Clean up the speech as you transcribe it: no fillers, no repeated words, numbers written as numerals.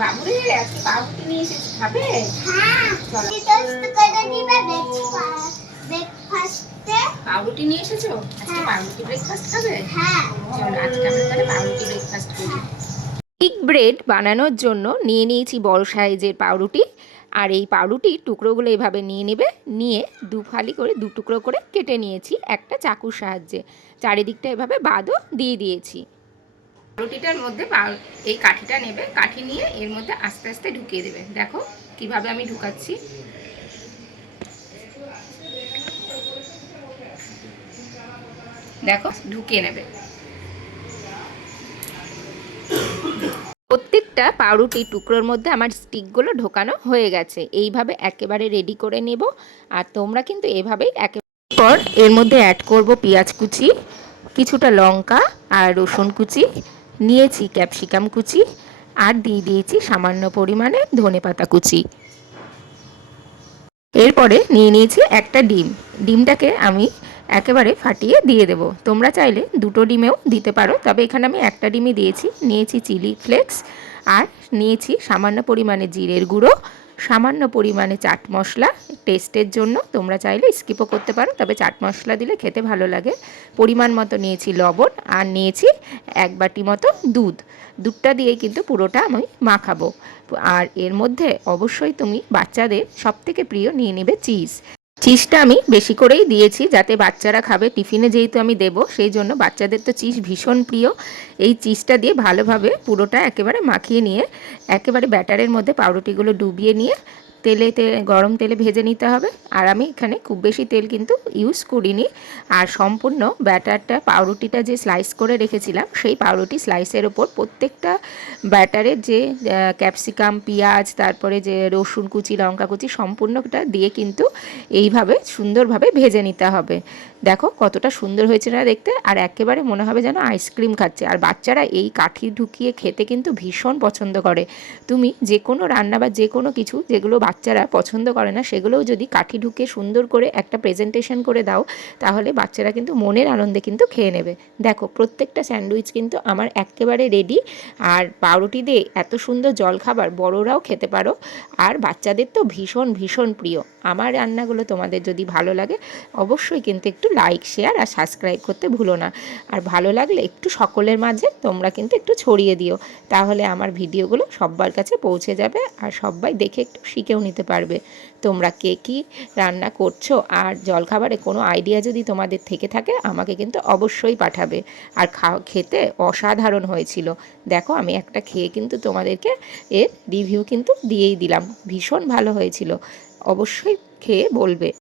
বাবুরে আজকে পাউরুটি নিয়ে এসেছি, খাবে? হ্যাঁ, চলো। টোস্ট করে দিবে ব্রেকফাস্টে। পাউরুটি নিয়ে এসেছো? আজকে হ্যাঁ। পাউরুটি ব্রেকফাস্ট খাবে? হ্যাঁ। চলো আজকে আমরা তাহলে পাউরুটি ব্রেকফাস্ট করি। হ্যাঁ। স্টিক ব্রেড বানানোর জন্য নিয়ে নিয়েছি বড় সাইজের পাউরুটি। আর এই পাউরুটির টুকরোগুলো এভাবে নিয়ে নেবে, নিয়ে দু ফালি করে দু টুকরো করে কেটে নিয়েছি একটা চাকুর সাহায্যে। চারিদিকটা এভাবে বাদও দিয়ে দিয়েছি। পাউরুটিটার মধ্যে এই কাঠিটা নেবে, কাঠি নিয়ে এর মধ্যে আস্তে আস্তে ঢুকিয়ে দেবে। দেখো কিভাবে আমি ঢুকাচ্ছি। দেখো ঢুকিয়ে নেবে। প্রত্যেকটা পাউরুটির টুকরোর মধ্যে আমার স্টিকগুলো ঢোকানো হয়ে গেছে। এইভাবে একেবারে রেডি করে নেব। আর তোমরা কিন্তু এভাবেই পর এর মধ্যে অ্যাড করব পেঁয়াজ কুচি, কিছুটা লঙ্কা আর রসুন কুচি, নিয়েছি ক্যাপসিকাম কুচি, আর দিয়ে দিয়েছি সামান্য পরিমাণে ধনেপাতা কুচি। এরপরে নিয়ে নিয়েছি একটা ডিম। ডিমটাকে আমি একেবারে ফাটিয়ে দিয়ে দেব। তোমরা চাইলে দুটো ডিমেও দিতে পারো, তবে এখানে আমি একটা ডিমই দিয়েছি। নিয়েছি চিলি ফ্লেক্স, আর নিয়েছি সামান্য পরিমাণে জিরের গুঁড়ো, সামান্য পরিমাণে চাট মশলা টেস্টের জন্য। তোমরা চাইলে স্কিপও করতে পারো, তবে চাট মশলা দিলে খেতে ভালো লাগে। পরিমাণ মতো নিয়েছি লবণ, আর নিয়েছি এক বাটি মতো দুধ। দুধটা দিয়ে কিন্তু পুরোটা আমি মাখাবো। আর এর মধ্যে অবশ্যই তুমি বাচ্চাদের সবথেকে প্রিয় নিয়ে নেবে চিজ। চিজটা আমি বেশি করেই দিয়েছি যাতে বাচ্চারা খাবে, টিফিনে যেহেতু আমি দেবো সেই জন্য। বাচ্চাদের তো চিজ ভীষণ প্রিয়। এই চিজটা দিয়ে ভালোভাবে পুরোটা একেবারে মাখিয়ে নিয়ে একেবারে ব্যাটারের মধ্যে পাউরুটিগুলো ডুবিয়ে নিয়ে গরম তেলে ভেজে নিতে হবে। আর আমি এখানে খুব বেশি তেল কিন্তু ইউজ করিনি। আর সম্পূর্ণ ব্যাটারটা, পাউরুটিটা যে স্লাইস করে রেখেছিলাম সেই পাউরুটি স্লাইসের ওপর প্রত্যেকটা ব্যাটারের যে ক্যাপসিকাম, পেঁয়াজ, তারপরে যে রসুন কুচি, লঙ্কা কুচি সম্পূর্ণটা দিয়ে কিন্তু এইভাবে সুন্দরভাবে ভেজে নিতে হবে। দেখো কতটা সুন্দর হয়েছে না দেখতে, আর একেবারে মনে হবে যেন আইসক্রিম খাচ্ছে। আর বাচ্চারা এই কাঠি ঢুকিয়ে খেতে কিন্তু ভীষণ পছন্দ করে। তুমি যে কোনো রান্না বা যে কোনো কিছু যেগুলো বাচ্চারা পছন্দ করে না সেগুলোও যদি কাঠি ঢুকিয়ে সুন্দর করে একটা প্রেজেন্টেশন করে দাও, তাহলে বাচ্চারা কিন্তু মনের আনন্দে কিন্তু খেয়ে নেবে। দেখো প্রত্যেকটা স্যান্ডউইচ কিন্তু আমার একেবারে রেডি। আর পাউরুটি দিয়ে এত সুন্দর জলখাবার বড়রাও খেতে পারো, আর বাচ্চাদের তো ভীষণ ভীষণ প্রিয়। আমার রান্নাগুলো তোমাদের যদি ভালো লাগে অবশ্যই কিন্তু একটু লাইক, শেয়ার আর সাবস্ক্রাইব করতে ভুলো না। আর ভালো লাগলে একটু সকলের মাঝে তোমরা কিন্তু একটু ছড়িয়ে দিও, তাহলে আমার ভিডিওগুলো সবার কাছে পৌঁছে যাবে আর সবাই দেখে একটু শিখেও নিতে পারবে। তোমরা কে কী রান্না করছো আর জলখাবারে কোনো আইডিয়া যদি তোমাদের থেকে থাকে আমাকে কিন্তু অবশ্যই পাঠাবে। আর খেতে অসাধারণ হয়েছিল। দেখো আমি একটা খেয়ে কিন্তু তোমাদেরকে এর রিভিউ কিন্তু দিয়েই দিলাম। ভীষণ ভালো হয়েছিল, অবশ্যই খেয়ে বলবে।